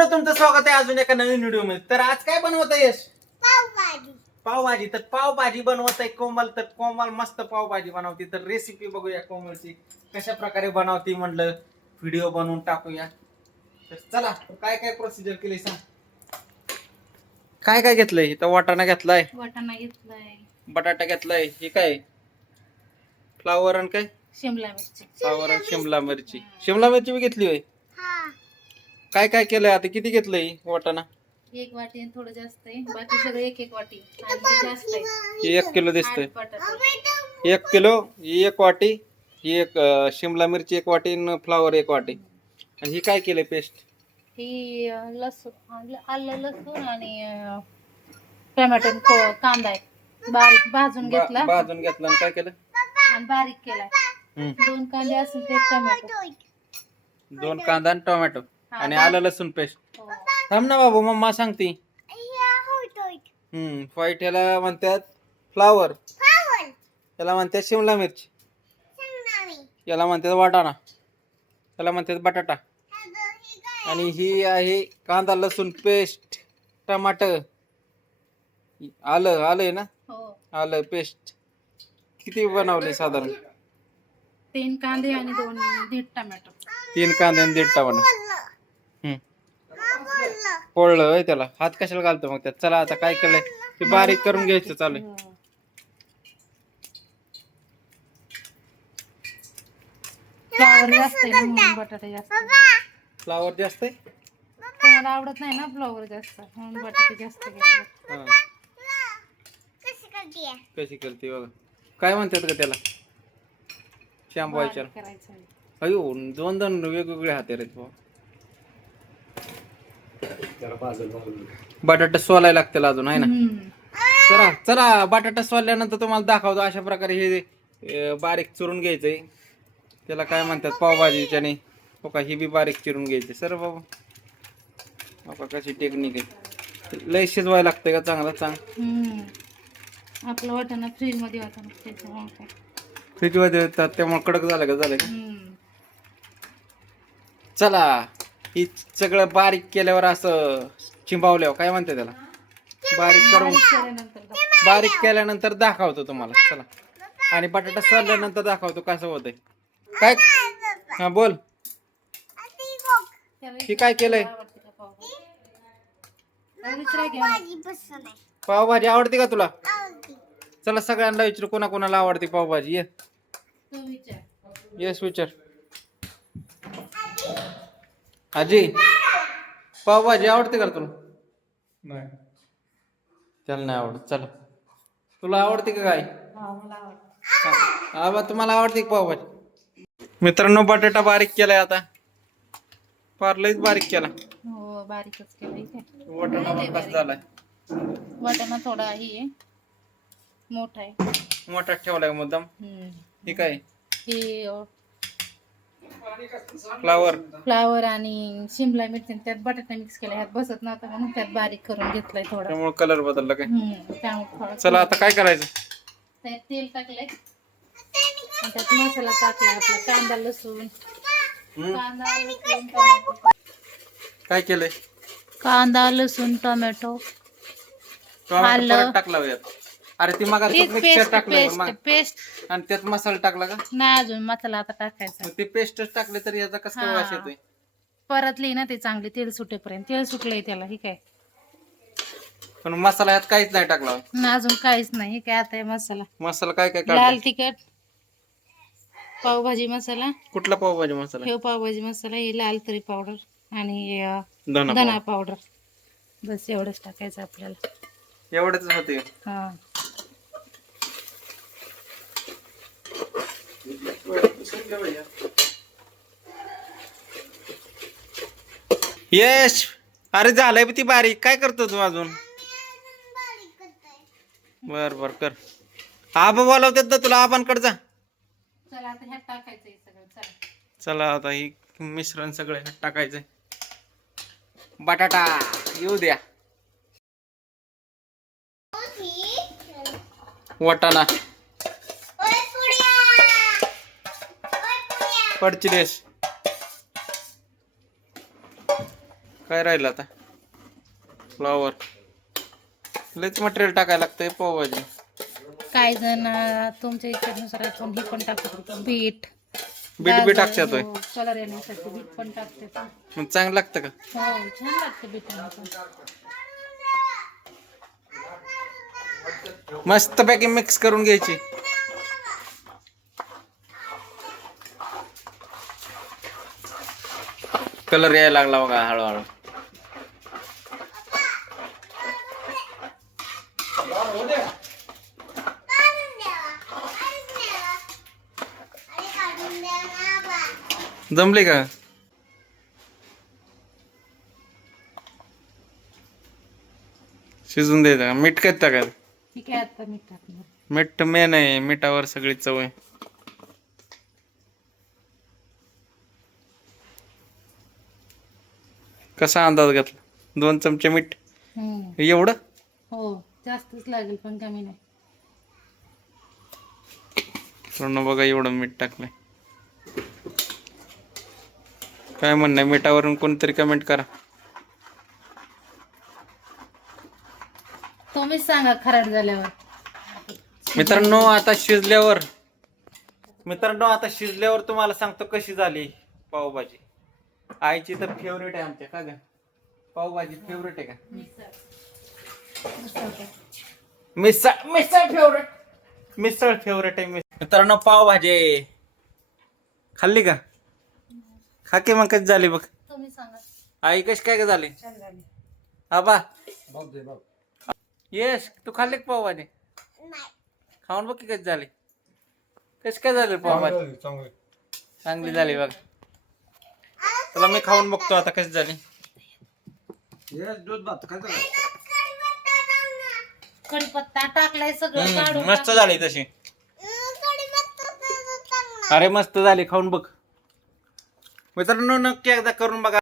मित्रांनो तुमचं स्वागत आहे अजून एका नवीन व्हिडिओमध्ये. तर आज काय बनवत आहे यश? पावभाजी. पावभाजी. तर पावभाजी बनवत आहे कोमल. तर कोमल मस्त पावभाजी बनवते. तर रेसिपी बघूया कोमलची. कशा प्रकारे बनवते म्हणलं व्हिडिओ बनवून टाकूया. तर चला काय काय प्रोसिजर केली सांग. काय काय घेतलंय? इथं वाटाणा घेतलाय. वाटाणा घेतलाय. बटाटा घेतलाय. हे काय? फ्लावर आणि काय? शिमला मिरची. फ्लावर आणि शिमला मिरची. शिमला मिरची बी घेतली होय? काय काय केलंय आता? किती घेतलंय वाटाणा? एक वाटी आणि थोडं जास्त आहे. बाकी सगळं एक एक वाटी. आणि हे जास्त आहे. हे एक किलो दिसतंय. आठ बटाटे. एक किलो ही एक वाटी ही एक अं, शिमला मिरची एक वाटी आणि फ्लावर एक वाटी. आणि ही काय केलंय पेस्ट ही अं, लसूण आलं- आलं लसूण आणि अं, टोमॅटो को- कांदा आहे. बारीक भाजून घेतला. भाजून घेतला आणि काय केलं? आणि बारीक केला. हम्म. दोन कांदे असेल ते एक टोमॅटो. दोन कांदा आणि टोमॅटो. आणि आलं लसूण पेस्ट हो. थांब ना बाबू मम्मा सांगते. हम्म व्हाईट ह्याला म्हणतात फ्लावर याला म्हणतात शिमला मिरची. याला म्हणतात वाटाणा. याला म्हणतात बटाटा. आणि ही आहे कांदा लसूण पेस्ट टमाटर आलं आलं आहे ना? हो. आलं पेस्ट किती बनवले साधारण? तीन कांदे आणि दोन दीड टोमॅटो. तीन कांदे आणि दीड टमाटर हम्म. पोळलं होय त्याला. हात कशाला घालतो मग त्यात? चला आता काय केलंय? ते बारीक करून घ्यायचं चालू आहे. फ्लावर जास्त आहे ना म्हणून बटाटा जास्त आहे. फ्लावर जास्त आहे? तुम्हाला आवडत नाही ना फ्लावर जास्त? म्हणून बटाटे जास्त घेतले. हा. कशी करते? बघा. काय म्हणतात का त्याला? शांबवायच्या बारीक करायचं आहे. अयो दोन दोन वेगवेगळे हाते भाऊ बटाटा सोलायला लागतील अजून आहे ना. चला चला बटाटा सोलल्यानंतर तुम्हाला दाखवतो अशा प्रकारे हे बारीक चिरून घ्यायचंय. त्याला काय म्हणतात पावभाजीच्याने हो का ही बी बारीक चिरून घ्यायची. सर बाबा हो का कशी टेक्निक आहे. लय शिजवायला लागतंय का चांगला चांग. आपलं वाटाणा फ्रीजमध्ये काय. फ्रीजमध्ये येतात त्यामुळे कडक झालं का झालं का. चला. ही सगळं बारीक केल्यावर असं चिंबावल्यावर काय म्हणते त्याला? बारीक करून बारीक केल्यानंतर दाखवतो तुम्हाला. चला. आणि बटाटा सोडल्यानंतर दाखवतो कसं होतंय. काय? हा बोल. ही काय केलंय? पावभाजी? आवडते का तुला? चला सगळ्यांना विचारू कोणा कोणाला आवडते पावभाजी. ये. येस विचार. आजी पावभाजी आवडते का तुला? नाही. त्याला नाही आवडत. चला. तुला आवडते का काय? हा मला आवडतं. आबा तुम्हाला आवडते का पावभाजी मित्रांनो बटाटा बारीक केलाय आता. फार लईच बारीक केला. हो बारीकच केलंय वाटाणा झालाय. थोडा ही आहे. मोठा आहे. मोठा ठेवलाय मुद्दाम. हम्म. हे काय? ही फ्लावर फ्लावर आणि शिमला मिरची आणि त्यात बटाटा मिक्स केला. ह्यात बसत नव्हता म्हणून त्यात बारीक करून घेतलाय थोडा. त्यामुळे कलर बदलला काय? हम्म. त्यामुळे थोडा चला आता काय करायचं? त्यात तेल टाकलंय. आणि त्यात मसाला टाकलाय आपला कांदा लसूण. हम्म? कांदा लसूण टोमॅटो काय केलंय? कांदा लसूण टोमॅटो. टोमॅटो आलं. परत टाकला यात अरे ती मग मिक्सर पेस्ट टाकलं पेस्ट पेस्ट आणि त्यात मसाला टाकला का? नाही अजून मसाला आता टाकायचा. मग ते पेस्टच टाकले तर याचा कसं काय हा. वास येतोय? परतली ना ते चांगली तेल सुटेपर्यंत. तेल सुटलंय त्याला ही काय? पण मसाला यात काहीच नाही टाकला. होय. ना अजून काहीच नाही हे काय आता मसाला? मसाला काय काय लाल काढला तिखट पावभाजी मसाला. कुठला पावभाजी मसाला? हे पावभाजी मसाला हे लाल तरी पावडर आणि हे, अं, धना धना पावडर बस एवढंच टाकायचं आपल्याला. एवढंच होते हा. यश अरे झालंय बी ती बारीक. काय करतो तू अजून? बर बर कर. आबा बोलावतात ना तुला. आबांकडे जा. चला आता हे सगळं. चला. चला आता ही मिश्रण सगळं ह्यात टाकायचंय. बटाटा. येऊ द्या. वाटाणा. पडचिलेस काय राहिलं आता? फ्लावर लयच मटेरियल टाकायला लागतंय पावभाजी काही जण तुमच्या इच्छेनुसार आपण हे पण टाकतो बीट बीट बी टाकतात होय. कलर येण्यासाठी बीट पण टाकते हो मग चांगलं लागतं का? छान लागते बीट पण मस्त पैकी मिक्स करून घ्यायची. कलर यायला लागला बघा हळूहळू. जमले का? शिजून द्यायचं का? मीठ काय टाकायचं मीठ मेन आहे मिठावर सगळी चव आहे. कसा अंदाज घेतला? दोन चमचे मीठ? हम्म. एवढं? हो जास्तच लागेल पण कमी नाही. पूर्ण बघा एवढं मीठ टाकलंय. काय म्हणणं आहे? मिठावरून कोणतरी कमेंट करा. तुम्हीच सांगा खराब झाल्यावर. मित्रांनो आता शिजल्यावर. मित्रांनो आता शिजल्यावर तुम्हाला सांगतो कशी झाली पावभाजी. आईची तर फेवरेट आहे आमच्या का ग? पावभाजी फेवरेट आहे का? मिसळ मिसळ फेवरेट मिसळ फेवरेट आहे मित्रांनो पावभाजी आहे. खाल्ली का? खा की मग कशी झाली बघ. तुम्ही सांगा. आई कशी काय का झाली? छान झाली. आबा येस तू खाल्ली का पावभाजी? खाऊन बघ की कशी झाली. कशी काय झाली पावभाजी? चांगली झाली बघ. चला मी खाऊन बघतो आता कशी झाली. कढीपत्ता टाकलाय सगळं हम्म, काढून मस्त टाकलंय. झाली तशी. अरे मस्त झाली खाऊन बघ. मित्रांनो नक्की एकदा करून बघा.